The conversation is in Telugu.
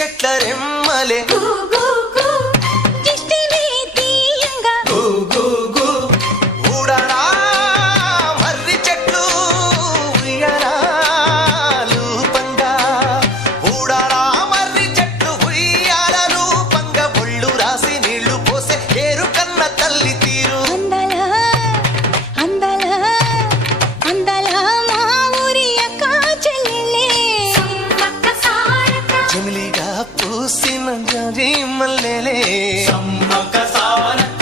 చెట్ల రెమ్మలే ఊడరా మర్రి చెట్లు ఉయ్యారాలు పంగా ఊడరా మర్రి చెట్లు ఉయ్యాల రూపంగా ఒళ్ళు రాసి నీళ్లు పోసే ఏరు కన్న తల్లి తీరు జమిలిగా పూసిన జాజి మల్లెలే సమ్మక్క సారక్క